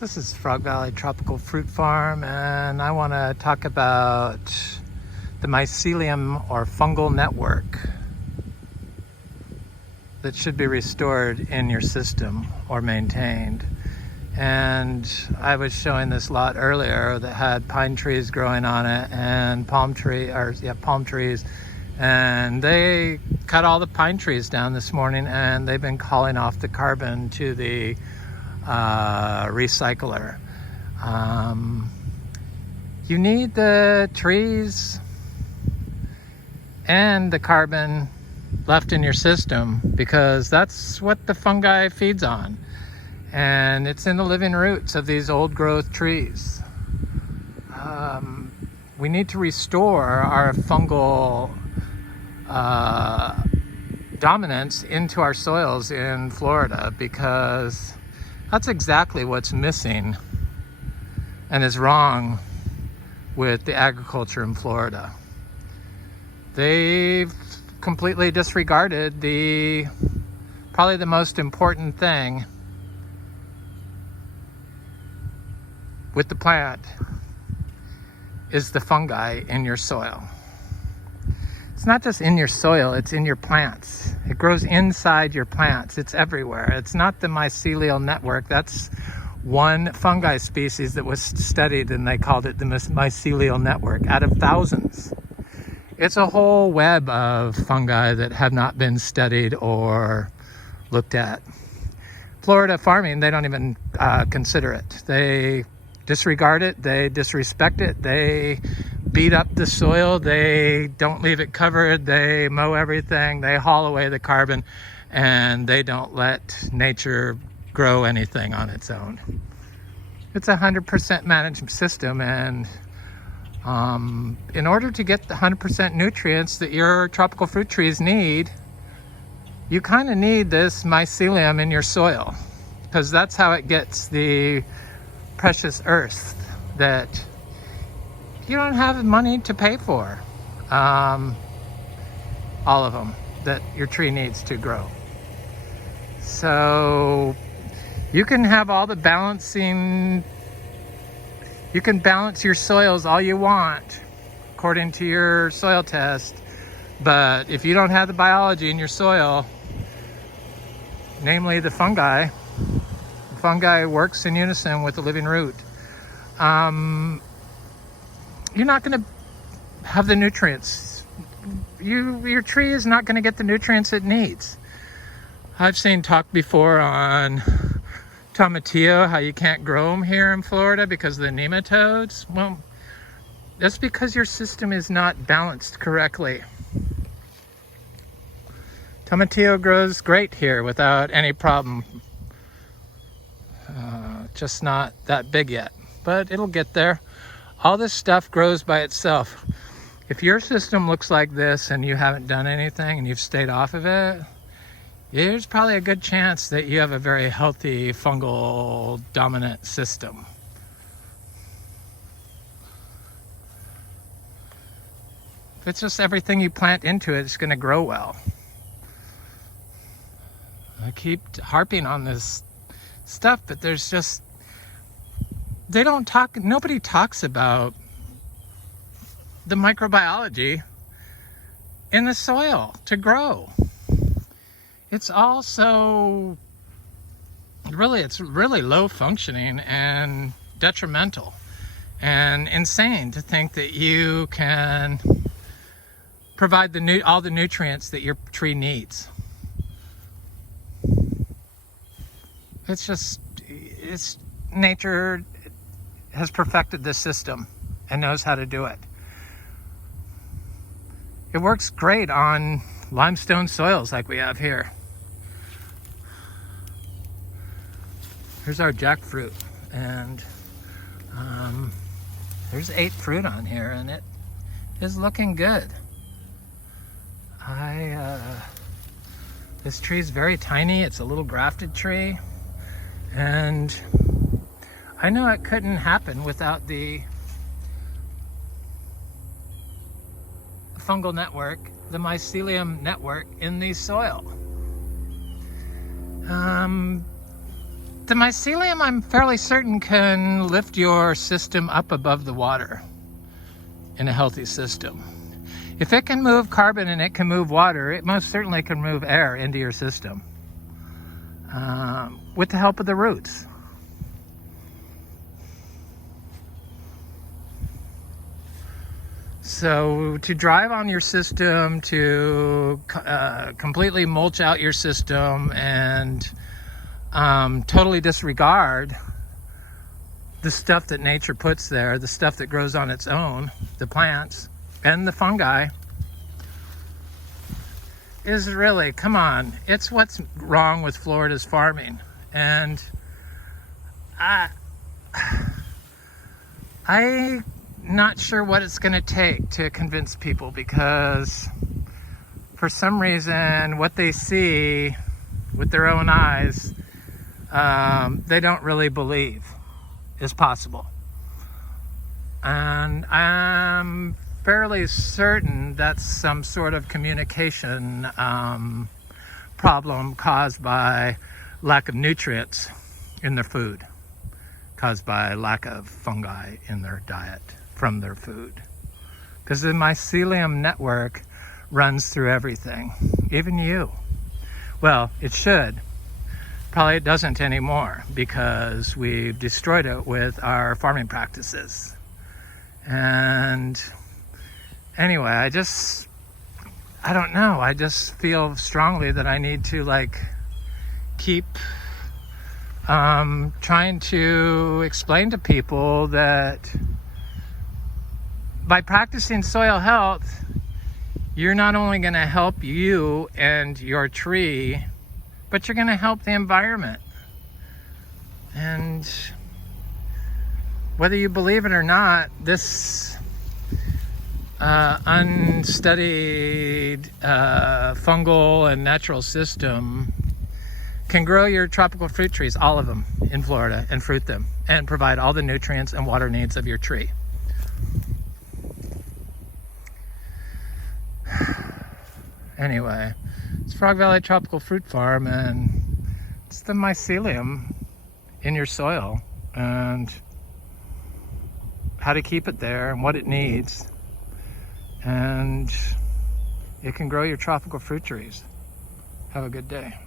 This is Frog Valley Tropical Fruit Farm, and I want to talk about the mycelium or fungal network that should be restored in your system or maintained. And I was showing this lot earlier that had pine trees growing on it and palm trees, and they cut all the pine trees down this morning, and they've been calling off the carbon to the recycler. You need the trees and the carbon left in your system because that's what the fungi feeds on, and it's in the living roots of these old growth trees. We need to restore our fungal dominance into our soils in Florida, because that's exactly what's missing and is wrong with the agriculture in Florida. They've completely disregarded probably the most important thing with the plant is the fungi in your soil. It's not just in your soil, it's in your plants. It grows inside your plants. It's everywhere. It's not the mycelial network. That's one fungi species that was studied, and they called it the mycelial network out of thousands. It's a whole web of fungi that have not been studied or looked at. Florida farming, they don't even consider it. They disregard it. They disrespect it. They beat up the soil. They don't leave it covered. They mow everything. They haul away the carbon, and they don't let nature grow anything on its own. It's a 100% managed system, and in order to get the 100% nutrients that your tropical fruit trees need, you kind of need this mycelium in your soil, because that's how it gets the precious earth that you don't have money to pay for. All of them that your tree needs to grow. So you can have all the balancing, you can balance your soils all you want according to your soil test, but if you don't have the biology in your soil, namely the fungi works in unison with the living root. You're not going to have the nutrients. Your tree is not going to get the nutrients it needs. I've seen talk before on tomatillo, how you can't grow them here in Florida because of the nematodes. Well, that's because your system is not balanced correctly. Tomatillo grows great here without any problem. Just not that big yet, but it'll get there. All this stuff grows by itself. If your system looks like this and you haven't done anything and you've stayed off of it, there's probably a good chance that you have a very healthy fungal dominant system. If it's just everything you plant into it, it's going to grow well. I keep harping on this stuff, but there's just, nobody talks about the microbiology in the soil to grow. It's also it's really low functioning and detrimental and insane to think that you can provide all the nutrients that your tree needs. It's nature has perfected this system and knows how to do it. It works great on limestone soils like we have here. Here's our jackfruit, and there's 8 fruit on here, and it is looking good. This tree is very tiny. It's a little grafted tree, and I know it couldn't happen without the fungal network, the mycelium network in the soil. The mycelium, I'm fairly certain, can lift your system up above the water in a healthy system. If it can move carbon and it can move water, it most certainly can move air into your system with the help of the roots. So to drive on your system, to completely mulch out your system and totally disregard the stuff that nature puts there, the stuff that grows on its own, the plants and the fungi, is really, come on, it's what's wrong with Florida's farming. And I'm not sure what it's going to take to convince people, because for some reason what they see with their own eyes, they don't really believe is possible. And I'm fairly certain that's some sort of communication problem caused by lack of nutrients in their food, caused by lack of fungi in their diet from their food. Because the mycelium network runs through everything, even you. Well, it should. Probably it doesn't anymore, because we've destroyed it with our farming practices. And anyway, I don't know. I just feel strongly that I need to keep trying to explain to people that by practicing soil health, you're not only going to help you and your tree, but you're going to help the environment. And whether you believe it or not, this unstudied fungal and natural system can grow your tropical fruit trees, all of them in Florida, and fruit them and provide all the nutrients and water needs of your tree. Anyway, it's Frog Valley Tropical Fruit Farm, and it's the mycelium in your soil and how to keep it there and what it needs. And it can grow your tropical fruit trees. Have a good day.